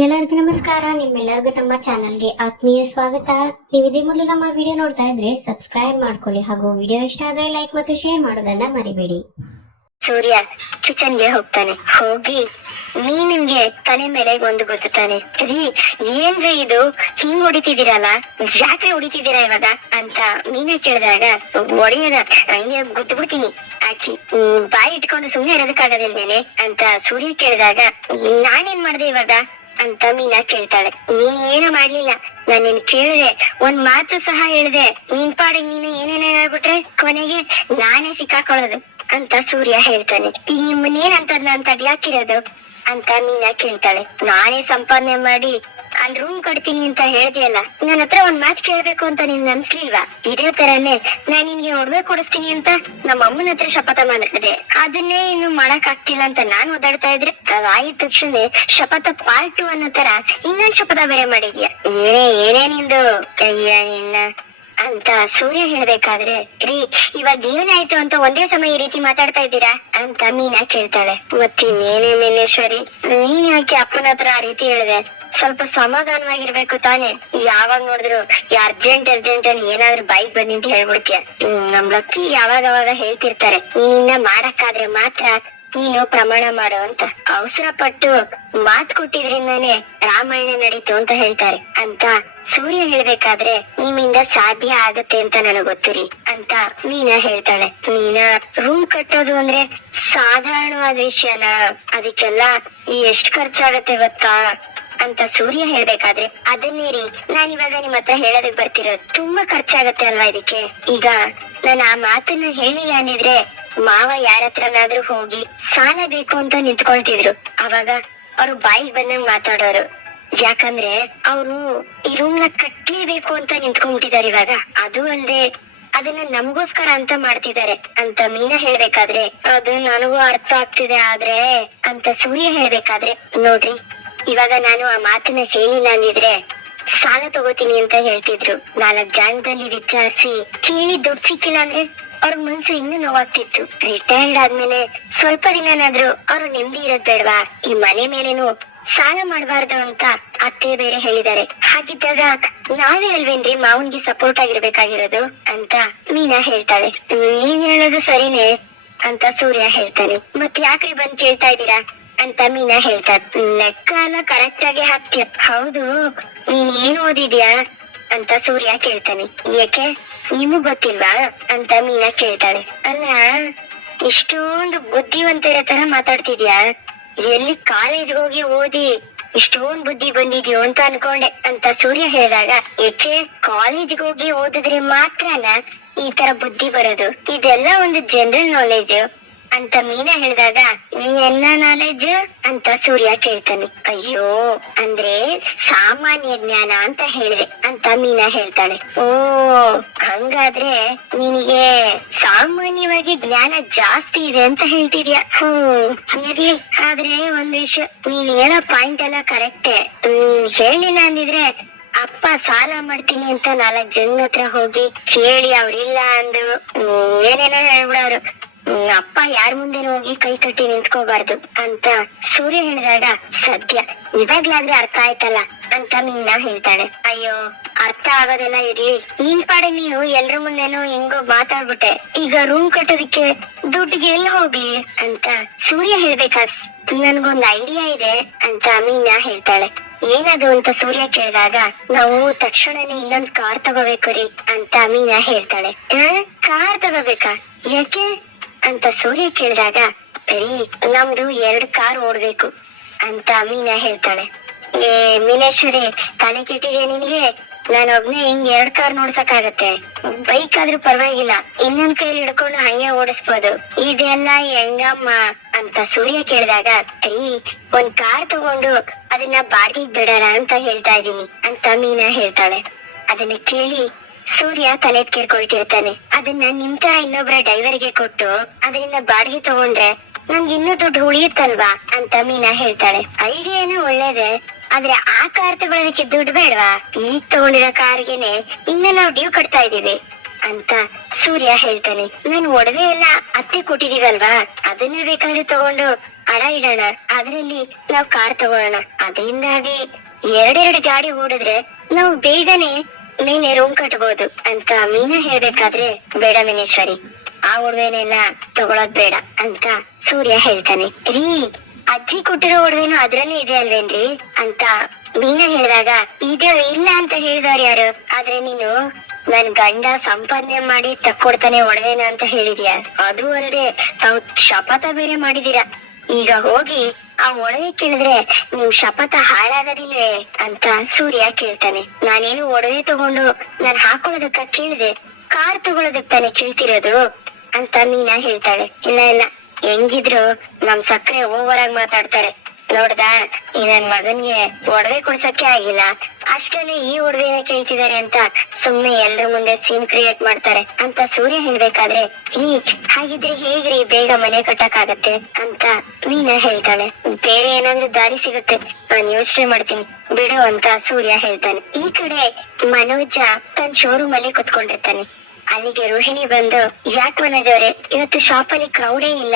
ಎಲ್ಲರಿಗೂ ನಮಸ್ಕಾರ. ನಿಮ್ಮೆಲ್ಲರಿಗೂ ನಮ್ಮ ಚಾನಲ್ಗೆ ಆತ್ಮೀಯ ಸ್ವಾಗತ. ನೀವು ಇದೇ ಮೊದಲು ನಮ್ಮ ವಿಡಿಯೋ ನೋಡ್ತಾ ಇದ್ರೆ ಸಬ್ಸ್ಕ್ರೈಬ್ ಮಾಡ್ಕೊಳ್ಳಿ ಹಾಗೂ ವಿಡಿಯೋ ಇಷ್ಟ ಆದ್ರೆ ಲೈಕ್ ಮತ್ತು ಶೇರ್ ಮಾಡೋದನ್ನ ಮರಿಬೇಡಿ. ಸೂರ್ಯ, ಕಿಚನ್ಗೆ ಹೋಗ್ತಾನೆ. ಹೋಗಿ ಮೀನಿನ್ಗೆ ತಲೆ ಮೇಲೆ ಒಂದು ಗೊತ್ತಾನೆ ರೀ, ಏನ್ರಿ ಇದು? ಹಿಂಗ್ ಹೊಡಿತಿದ್ದೀರಲ್ಲ? ಜಾತ್ರೆ ಹೊಡಿತಿದ್ದೀರಾ ಇವಾಗ? ಅಂತ ಮೀನ ಕೇಳಿದಾಗ ಒಡೆಯದ ಹಂಗೆ ಬಿಡ್ತೀನಿ ಆಕಿ ಬಾಯಿ ಇಟ್ಕೊಂಡು ಸುಮ್ನೆ ಇರೋದಕ್ಕಾಗದಿಲ್ವೇನೆ? ಅಂತ ಸೂರ್ಯ ಕೇಳಿದಾಗ, ನಾನೇನ್ ಮಾಡ್ದೆ ಇವಾಗ? ಅಂತ ಮೀನಾ ಕೇಳ್ತಾಳೆ. ನೀನ್ ಏನು ಮಾಡ್ಲಿಲ್ಲ. ನಾನ್ ನಿನ್ ಕೇಳಿದೆ. ಒಂದ್ ಮಾತು ಸಹ ಹೇಳಿದೆ. ನಿನ್ ಪಾಡಿಗೆ ನೀನು ಏನೇನ ಹೇಳ್ಬಿಟ್ರೆ ಕೊನೆಗೆ ನಾನೇ ಸಿಕ್ಕಾಕೊಳ್ಳೋದು ಅಂತ ಸೂರ್ಯ ಹೇಳ್ತಾನೆ. ಈಗ ನಿಮ್ಮನ್ನೇನಂತದ್ ನಾನ್ ತಗ್ಲಾಕಿರೋದು ಅಂತ ಮೀನಾ ಕೇಳ್ತಾಳೆ. ನಾನೇ ಸಂಪಾದನೆ ಮಾಡಿ ಅಲ್ಲಿ ರೂಮ್ ಕೊಡ್ತೀನಿ ಅಂತ ಹೇಳ್ದೆಯಲ್ಲ ನನ್ನ ಹತ್ರ ಒಂದ್ ಮಾತು ಕೇಳ್ಬೇಕು ಅಂತ ನಿನ್ ಅನ್ಸ್ಲಿಲ್ವಾ ಇದೇ ತರನೇ ನಾನ್ ನಿನ್ಗೆ ಒಡವೆ ಕೊಡಿಸ್ತೀನಿ ಅಂತ ನಮ್ಮ ಅಮ್ಮನ ಹತ್ರ ಶಪಥ ಮಾಡಿದೆ. ಅದನ್ನೇ ಇನ್ನು ಮಾಡಕ್ ಆಗ್ತಿಲ್ಲ ಅಂತ ನಾನ್ ಓದಾಡ್ತಾ ಇದ್ರೆ ಅದಾಗಿದ ತಕ್ಷಣ ಶಪಥ ಪಾರ್ಟ್ ಟು ಅನ್ನೋ ತರ ಇನ್ನೊಂದ್ ಶಪಥ ಬೇರೆ ಮಾಡಿದ್ಯಾ? ಏನೇ ಏನೇ ನಿಂದು ಅಯ್ಯ ನಿನ್ನ ಅಂತ ಸೂರ್ಯ ಹೇಳ್ಬೇಕಾದ್ರೆ, ರೀ, ಇವಾಗ ಏನಾಯ್ತು ಅಂತ ಒಂದೇ ಸಮಯ ಈ ರೀತಿ ಮಾತಾಡ್ತಾ ಇದ್ದೀರಾ? ಅಂತ ಮೀನಾ ಕೇಳ್ತಾಳೆ. ಮತ್ತಿನ್ನೇನೇ ಮೇಲೇಶ್ವರಿ ನೀನ್ ಯಾಕೆ ಅಪ್ಪನ ಹತ್ರ ಆ ರೀತಿ ಹೇಳಿದೆ? ಸ್ವಲ್ಪ ಸಮಾಧಾನವಾಗಿರ್ಬೇಕು ತಾನೆ. ಯಾವಾಗ ನೋಡಿದ್ರು ಅರ್ಜೆಂಟ್ ಅರ್ಜೆಂಟ್ ಅಲ್ಲಿ ಏನಾದ್ರು ಬೈಕ್ ಬಂದಿ ಅಂತ ಹೇಳ್ಬಿಡ್ತೀಯ ನಮ್ ಲಕ್ಕಿ ಯಾವಾಗ ಅವಾಗ ಹೇಳ್ತಿರ್ತಾರೆ ನೀನಿನ್ನ ಮಾಡಕ್ಕಾದ್ರೆ ಮಾತ್ರ ನೀನು ಪ್ರಮಾಣ ಮಾಡು ಅಂತ. ಅವಸರ ಪಟ್ಟು ಮಾತ್ ಕೊಟ್ಟಿದ್ರಿಂದಾನೆ ರಾಮಾಯಣ ನಡೀತು ಅಂತ ಹೇಳ್ತಾರೆ. ಅಂತ ಸೂರ್ಯ ಹೇಳ್ಬೇಕಾದ್ರೆ, ನಿಮ್ಮಿಂದ ಸಾಧ್ಯ ಆಗತ್ತೆ ಅಂತ ನನಗ್ ಗೊತ್ತಿರಿ ಅಂತ ಮೀನಾ ಹೇಳ್ತಾಳೆ. ಮೀನಾ ರೂಮ್ ಕಟ್ಟೋದು ಅಂದ್ರೆ ಸಾಧಾರಣವಾದ ವಿಷಯನ? ಅದಕ್ಕೆಲ್ಲ ಎಷ್ಟ್ ಖರ್ಚಾಗತ್ತೆ ಗೊತ್ತಾ? ಅಂತ ಸೂರ್ಯ ಹೇಳ್ಬೇಕಾದ್ರೆ ಅದನ್ನೇ ರೀ ನಾನ್ ಇವಾಗ ನಿಮ್ ಹತ್ರ ಹೇಳೋದಕ್ ಬರ್ತಿರೋದು ತುಂಬಾ ಖರ್ಚಾಗತ್ತೆ ಅಲ್ವಾ ಇದಕ್ಕೆ? ಈಗ ನಾನು ಆ ಮಾತನ್ನ ಹೇಳಿ ಅಂದಿದ್ರೆ ಮಾವ ಯಾರ ಹತ್ರನಾದ್ರೂ ಹೋಗಿ ಸಾಲ ಬೇಕು ಅಂತ ನಿಂತ್ಕೊಳ್ತಿದ್ರು. ಅವಾಗ ಅವ್ರು ಬಾಯಿಗೆ ಬಂದಂಗ್ ಮಾತಾಡೋರು. ಯಾಕಂದ್ರೆ ಅವರು ಈ ರೂಮ್ನ ಕಟ್ಲೇಬೇಕು ಅಂತ ನಿಂತ್ಕೊಂಡ್ಬಿಟ್ಟಿದ್ದಾರೆ ಇವಾಗ. ಅದು ಅಲ್ಲದೆ ಅದನ್ನ ನಮಗೋಸ್ಕರ ಅಂತ ಮಾಡ್ತಿದ್ದಾರೆ ಅಂತ ಮೀನಾ ಹೇಳ್ಬೇಕಾದ್ರೆ, ಅದು ನನಗೂ ಅರ್ಥ ಆಗ್ತಿದೆ ಆದ್ರೆ ಅಂತ ಸೂರ್ಯ ಹೇಳ್ಬೇಕಾದ್ರೆ, ನೋಡ್ರಿ. ಇವಾಗ ನಾನು ಆ ಮಾತನ್ನ ಹೇಳಿಲ್ಲ ಅಂದಿದ್ರೆ ಸಾಲ ತಗೋತೀನಿ ಅಂತ ಹೇಳ್ತಿದ್ರು. ನಾಲ್ಕ್ ಜಾಗದಲ್ಲಿ ವಿಚಾರಿಸಿ ಕೇಳಿ ದುಡ್ಡು ಸಿಕ್ಕಿಲ್ಲ ಅಂದ್ರೆ ಅವ್ರ ಮನ್ಸು ಇನ್ನೂ ನೋವಾಗ್ತಿತ್ತು. ರಿಟೈರ್ಡ್ ಆದ್ಮೇಲೆ ಸ್ವಲ್ಪ ದಿನನಾದ್ರೂ ಅವ್ರು ನೆಮ್ಮದಿ ಇರೋದ್ ಬೇಡ್ವಾ? ಈ ಮನೆ ಮೇಲೇನು ಸಾಲ ಮಾಡಬಾರ್ದು ಅಂತ ಅತ್ತೆ ಬೇರೆ ಹೇಳಿದ್ದಾರೆ. ಹಾಗಿದ್ದಾಗ ನಾವೇ ಅಲ್ವೇನ್ರಿ ಮಾವನ್ಗೆ ಸಪೋರ್ಟ್ ಆಗಿರ್ಬೇಕಾಗಿರೋದು ಅಂತ ಮೀನಾ ಹೇಳ್ತಾಳೆ. ನೀನ್ ಹೇಳೋದು ಸರಿನೇ ಅಂತ ಸೂರ್ಯ ಹೇಳ್ತಾನೆ. ಮತ್ ಯಾಕ್ರಿ ಬಂದ್ ಕೇಳ್ತಾ ಇದ್ದೀರಾ? ಅಂತ ಮೀನಾ ಹೇಳ್ತಾಳೆ. ಲೆಕ್ಕ ಎಲ್ಲ ಕರೆಕ್ಟ್ ಆಗಿ ಹಾಕ್ತಿಯ? ಹೌದು. ನೀನ್ ಏನ್ ಓದಿದ್ಯಾ? ಅಂತ ಸೂರ್ಯ ಕೇಳ್ತಾನೆ. ಏಕೆ? ನಿಮಗ್ ಗೊತ್ತಿಲ್ವಾ? ಅಂತ ಮೀನಾ ಕೇಳ್ತಾಳೆ. ಅಲ್ಲ, ಇಷ್ಟೊಂದು ಬುದ್ಧಿವಂತರ ತರ ಮಾತಾಡ್ತಿದ್ಯಾ? ಎಲ್ಲಿ ಕಾಲೇಜ್ ಹೋಗಿ ಓದಿ ಇಷ್ಟೊಂದ್ ಬುದ್ಧಿ ಬಂದಿದ್ಯೋ ಅಂತ ಅನ್ಕೊಂಡೆ ಅಂತ ಸೂರ್ಯ ಹೇಳಿದಾಗ, ಏಕೆ? ಕಾಲೇಜ್ ಹೋಗಿ ಓದಿದ್ರೆ ಮಾತ್ರನ ಈ ತರ ಬುದ್ಧಿ ಬರೋದು? ಇದೆಲ್ಲ ಒಂದು ಜನರಲ್ ನಾಲೆಜ್ ಅಂತ ಮೀನಾ ಹೇಳಿದಾಗ ಎಲ್ಲ ನಾಲೆಜ್ ಅಂತ ಸೂರ್ಯ ಕೇಳ್ತಾನೆ. ಅಯ್ಯೋ ಅಂದ್ರೆ ಸಾಮಾನ್ಯ ಜ್ಞಾನ ಅಂತ ಹೇಳಿದೆ ಅಂತ ಮೀನಾ ಹೇಳ್ತಾಳೆ. ಓ ಹಂಗಾದ್ರೆ ನಿನಗೆ ಸಾಮಾನ್ಯವಾಗಿ ಜ್ಞಾನ ಜಾಸ್ತಿ ಇದೆ ಅಂತ ಹೇಳ್ತಿದ್ಯಾ? ಹ್ಮ್ ಇರ್ಲಿ ಆದ್ರೆ ಒಂದ್ ವಿಷಯ ನೀನ್ ಹೇಳೋ ಪಾಯಿಂಟ್ ಎಲ್ಲ ಕರೆಕ್ಟ್ ನೀನ್ ಹೇಳಿಲ್ಲ ಅಂದಿದ್ರೆ ಅಪ್ಪ ಸಾಲ ಮಾಡ್ತೀನಿ ಅಂತ ನಾಲ್ಕ್ ಜನ ಹತ್ರ ಹೋಗಿ ಕೇಳಿ ಅವ್ರಿಲ್ಲ ಅಂದ್ರು ಏನೇನೋ ಹೇಳ್ಬಿಡೋರು. ಹ್ಮ್, ಅಪ್ಪ ಯಾರ ಮುಂದೆ ಹೋಗಿ ಕೈ ಕಟ್ಟಿ ನಿಂತ್ಕೋಬಾರ್ದು ಅಂತ ಸೂರ್ಯ ಹೇಳಿದಾಗ ಸತ್ಯ ಇವಾಗ್ಲಾದ್ರೆ ಅರ್ಥ ಆಯ್ತಲ್ಲ ಅಂತ ಮೀನಾ ಹೇಳ್ತಾಳೆ. ಅಯ್ಯೋ, ಅರ್ಥ ಆಗೋದೆಲ್ಲ ಇರ್ಲಿ. ನಿನ್ ಪಾಡೆ ನೀವು ಎಲ್ರ ಮುಂದೆನೂ ಹೆಂಗೋ ಮಾತಾಡ್ಬಿಟ್ಟೆ. ಈಗ ರೂಮ್ ಕಟ್ಟೋದಿಕ್ಕೆ ದುಡ್ಡಿಗೆ ಎಲ್ಲಿ ಹೋಗ್ಲಿ ಅಂತ ಸೂರ್ಯ ಹೇಳ್ಬೇಕಾ? ನನ್ಗೊಂದ್ ಐಡಿಯಾ ಇದೆ ಅಂತ ಮೀನಾ ಹೇಳ್ತಾಳೆ. ಏನದು ಅಂತ ಸೂರ್ಯ ಕೇಳಿದಾಗ, ನಾವು ತಕ್ಷಣನೇ ಇನ್ನೊಂದ್ ಕಾರ್ ತಗೋಬೇಕು ರೀ ಅಂತ ಮೀನಾ ಹೇಳ್ತಾಳೆ. ಕಾರ್ ತಗೋಬೇಕಾ? ಯಾಕೆ? ಅಂತ ಸೂರ್ಯ ಕೇಳಿದಾಗ ರೀ ನಮ್ದು ಎರಡು ಕಾರ್ ಓಡ್ಬೇಕು, ಅಂತ ಮೀನಾ ಹೇಳ್ತಾಳೆ. ಏ, ಮೀನೇಶ್ವರಿ, ತಲೆ ಕೆಟ್ಟಿದೆ ನಿನಗೆ? ನಾನು ಒಬ್ನೇ ಹಿಂಗ್ ಎರಡ್ ಕಾರ್ ನೋಡ್ಸಕ್ಕಾಗತ್ತೆ. ಬೈಕ್ ಆದ್ರೂ ಪರವಾಗಿಲ್ಲ. ಇನ್ನೊಂದ್ ಕೈಲಿ ಹಿಡ್ಕೊಂಡು ಹಂಗೆ ಓಡಿಸ್ಬೋದು. ಇದೆಲ್ಲ ಹೆಂಗಮ್ಮ? ಅಂತ ಸೂರ್ಯ ಕೇಳಿದಾಗ ರೀ ಒಂದ್ ಕಾರ್ ತಗೊಂಡು ಅದನ್ನ ಬಾಡಿಗೆ ಬಿಡೋಣ ಅಂತ ಹೇಳ್ತಾ ಇದೀನಿ ಅಂತ ಮೀನಾ ಹೇಳ್ತಾಳೆ. ಅದನ್ನ ಕೇಳಿ ಸೂರ್ಯ ತಲೆ ಕೇಳ್ಕೊಳ್ತಿರ್ತಾನೆ ಅದನ್ನ ನಿಮ್ ತರ ಇನ್ನೊಬ್ರ ಡ್ರೈವರ್ಗೆ ಕೊಟ್ಟು ಅದರಿಂದ ಬಾಡಿಗೆ ತಗೊಂಡ್ರೆ ನಮ್ಗೆ ಇನ್ನೂ ದುಡ್ಡು ಉಳಿಯುತ್ತಲ್ವಾ ಅಂತ ಮೀನಾ ಹೇಳ್ತಾಳೆ. ಐಡಿಯಾನು ಒಳ್ಳೇದೆ, ಆದ್ರೆ ಆ ಕಾರ್ ತಗೊಳ್ಳೋದಕ್ಕೆ ದುಡ್ಡು ಬೇಡವಾ? ಈಗ ತಗೊಂಡಿರೋ ಕಾರ್ಗೆನೆ ಇನ್ನ ನಾವು ಡ್ಯೂ ಕಟ್ತಾ ಇದೀವಿ ಅಂತ ಸೂರ್ಯ ಹೇಳ್ತಾನೆ. ನನ್ ಒಡವೆ ಎಲ್ಲ ಅತ್ತೆ ಕೊಟ್ಟಿದೀವಲ್ವಾ? ಅದನ್ನ ಬೇಕಾದ್ರೆ ತಗೊಂಡು ಅಡ ಇಡೋಣ. ಅದ್ರಲ್ಲಿ ನಾವ್ ಕಾರ್ ತಗೊಳ್ಳೋಣ. ಅದರಿಂದಾಗಿ ಎರಡೆರಡು ಗಾಡಿ ಓಡಿದ್ರೆ ನಾವು ಬೇಗನೆ ಮೇಲೆ ರೂಮ್ ಕಟ್ಬೋದು ಅಂತ ಮೀನಾ ಹೇಳ್ಬೇಕಾದ್ರೆ ಬೇಡ ಮೀನೇಶ್ವರಿ. ಆ ಒಡವೆನೆಲ್ಲ ತಗೊಳೋದ್ ಬೇಡ ಅಂತ ಸೂರ್ಯ ಹೇಳ್ತಾನೆ. ರೀ, ಅಜ್ಜಿ ಕೊಟ್ಟಿರೋ ಒಡವೆನು ಅದ್ರಲ್ಲೇ ಇದೆ ಅಲ್ವೇನ್ರಿ ಅಂತ ಮೀನಾ ಹೇಳಿದಾಗ, ಇದೆ ಇಲ್ಲ ಅಂತ ಹೇಳಿದವ್ರು ಯಾರು? ಆದ್ರೆ ನೀನು ನನ್ ಗಂಡ ಸಂಪಾದನೆ ಮಾಡಿ ತಕ್ಕೊಡ್ತಾನೆ ಒಡವೆನ ಅಂತ ಹೇಳಿದ್ಯಾ? ಅದು ಅಲ್ಲದೆ ತಾವು ಶಪಥ ಬೇರೆ ಮಾಡಿದೀರ ಈಗ ಹೋಗಿ ಆ ಒಡವೆ ಕೇಳಿದ್ರೆ ನಿಮ್ ಶಪಥ ಹಾಳಾಗದಿಲ್ವೇ ಅಂತ ಸೂರ್ಯ ಕೇಳ್ತಾನೆ. ನಾನೇನು ಒಡವೆ ತಗೊಂಡು ನಾನ್ ಹಾಕೊಳ್ಳೋದಕ್ಕ ಕೇಳಿದೆ, ಕಾರ್ ತಗೊಳ್ಳೋದಕ್ ತಾನೆ ಕೇಳ್ತಿರೋದು ಅಂತ ಮೀನಾ ಹೇಳ್ತಾಳೆ. ಇಲ್ಲ ಇಲ್ಲ, ಹೆಂಗಿದ್ರು ನಮ್ ಸಕ್ಕರೆ ಓವರ್ ಆಗಿ ಮಾತಾಡ್ತಾರೆ. ನೋಡ್ದಾ? ಈ ನನ್ ಮಗನ್ಗೆ ಒಡವೆ ಕೊಡ್ಸಕ್ಕೆ ಆಗಿಲ್ಲ. ಅಷ್ಟರಲ್ಲಿ ಈ ಹುಡುಗಿನ ಕೇಳ್ತಿದಾರೆ ಅಂತ ಸುಮ್ನೆ ಎಲ್ರ ಮುಂದೆ ಸೀನ್ ಕ್ರಿಯೇಟ್ ಮಾಡ್ತಾರೆ ಅಂತ ಸೂರ್ಯ ಹೇಳ್ಬೇಕಾದ್ರೆ ಈ ಹಾಗಿದ್ರೆ ಹೇಗ್ರಿ ಬೇಗ ಮನೆ ಕಟ್ಟಕ್ಕಾಗತ್ತೆ? ಅಂತ ಮೀನಾ ಹೇಳ್ತಾಳೆ. ಬೇರೆ ಏನಾದ್ರೂ ದಾರಿ ಸಿಗುತ್ತೆ? ನಾನ್ ಯೋಚನೆ ಮಾಡ್ತೀನಿ. ಬಿಡು ಅಂತ ಸೂರ್ಯ ಹೇಳ್ತಾನೆ. ಈ ಕಡೆ ಮನೋಜ ತನ್ನ ಶೋರೂಮ್ ಅಲ್ಲಿ ಕುತ್ಕೊಂಡಿರ್ತಾನೆ. ಅಲ್ಲಿಗೆ ರೋಹಿಣಿ ಬಂದು, ಯಾಕ್ ಮನೋಜ್ ಅವರೇ, ಇವತ್ತು ಶಾಪ್ ಅಲ್ಲಿ ಕ್ರೌಡೇ ಇಲ್ಲ.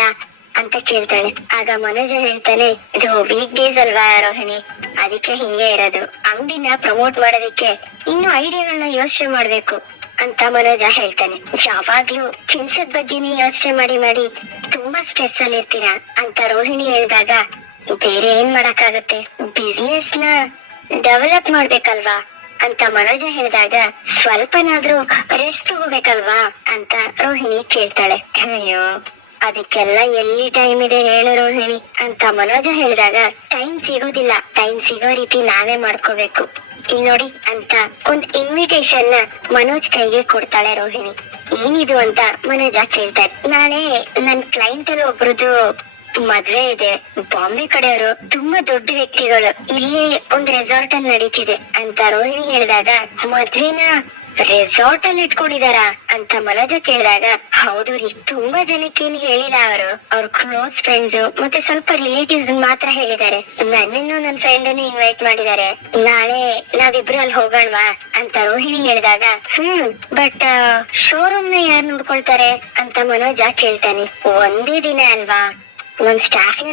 ಅಂತ ಕೇಳ್ತಾಳೆ. ಆಗ ಮನೋಜ ಹೇಳ್ತಾನೆ, ಇದು ವೀಕ್ ಡೇಸ್ ಅಲ್ವಾ ರೋಹಿಣಿ? ಅದಕ್ಕೆ ಹಿಂಗೆ ಇರೋದು. ಅಂಗಡಿನ ಪ್ರಮೋಟ್ ಮಾಡೋದಕ್ಕೆ ಇನ್ನು ಐಡಿಯಾಗಳನ್ನ ಯೋಚನೆ ಮಾಡ್ಬೇಕು. ಅಂತ ಮನೋಜ ಹೇಳ್ತಾನೆ. ಯಾವಾಗ್ಲೂ ಕೆಲ್ಸದ ಬಗ್ಗೆನೇ ಯೋಚನೆ ಮಾಡಿ ಮಾಡಿ ತುಂಬಾ ಸ್ಟ್ರೆಸ್ ಅಲ್ಲಿ ಇರ್ತೀರಾ? ಅಂತ ರೋಹಿಣಿ ಹೇಳಿದಾಗ, ಬೇರೆ ಏನ್ ಮಾಡಕ್ಕಾಗತ್ತೆ? ಬಿಸ್ನೆಸ್ನ ಡೆವಲಪ್ ಮಾಡ್ಬೇಕಲ್ವಾ? ಅಂತ ಮನೋಜ ಹೇಳಿದಾಗ, ಸ್ವಲ್ಪನಾದ್ರೂ ರೆಸ್ಟ್ ತಗೋಬೇಕಲ್ವಾ? ಅಂತ ರೋಹಿಣಿ ಕೇಳ್ತಾಳೆ. ಅಯ್ಯೋ ಅದಕ್ಕೆಲ್ಲ ಎಲ್ಲಿ ಟೈಮ್ ಇದೆ ಹೇಳು ರೋಹಿಣಿ ಅಂತ ಮನೋಜ ಹೇಳಿದಾಗ ಟೈಮ್ ಸಿಗೋದಿಲ್ಲ. ಟೈಮ್ ಸಿಗೋ ರೀತಿ ನಾವೇ ಮಾಡ್ಕೋಬೇಕು. ಇಲ್ಲಿ ನೋಡಿ ಅಂತ ಒಂದ್ ಇನ್ವಿಟೇಷನ್ನ ಮನೋಜ್ ಕೈಗೆ ಕೊಡ್ತಾಳೆ ರೋಹಿಣಿ. ಏನಿದು ಅಂತ ಮನೋಜ ಕೇಳ್ತಾರೆ ನಾಳೆ ನನ್ ಕ್ಲೈಂಟ್ ಅಲ್ಲಿ ಒಬ್ರದ್ದು ಮದ್ವೆ ಇದೆ. ಬಾಂಬೆ ಕಡೆಯವರು ತುಂಬಾ ದೊಡ್ಡ ವ್ಯಕ್ತಿಗಳು. ಇಲ್ಲಿ ಒಂದ್ ರೆಸಾರ್ಟ್ ಅಲ್ಲಿ ನಡೀತಿದೆ ಅಂತ ರೋಹಿಣಿ ಹೇಳಿದಾಗ ಮದ್ವೆನ ರೆಸಾರ್ಟ್ ಅಲ್ಲಿ ಇಟ್ಕೊಂಡಿದಾರ ಅಂತ ಮನೋಜ ಕೇಳಿದಾಗ, ಹೌದು ರೀ, ತುಂಬಾ ಜನಕ್ಕೆ ಏನ್ ಹೇಳಿಲ್ಲ ಅವರು. ಅವ್ರ ಕ್ಲೋಸ್ ಫ್ರೆಂಡ್ಸ್ ಮತ್ತೆ ಸ್ವಲ್ಪ ರಿಲೇಟಿವ್ಸ್ ಮಾತ್ರ ಹೇಳಿದ್ದಾರೆ. ನನ್ನನ್ನು ನನ್ನ ಫ್ರೆಂಡ್ ಅನ್ನು ಇನ್ವೈಟ್ ಮಾಡಿದ್ದಾರೆ. ನಾಳೆ ನಾವಿಬ್ರು ಅಲ್ಲಿ ಹೋಗೋಣವಾ ಅಂತ ರೋಹಿಣಿ ಹೇಳಿದಾಗ, ಹ್ಮ್ ಬಟ್ ಶೋರೂಮ್ನ ಯಾರು ನೋಡ್ಕೊಳ್ತಾರೆ ಅಂತ ಮನೋಜ ಕೇಳ್ತಾನೆ. ಒಂದೇ ದಿನ ಅಲ್ವಾ? ಒಂದ್ ಸ್ಟಾಫ್ನ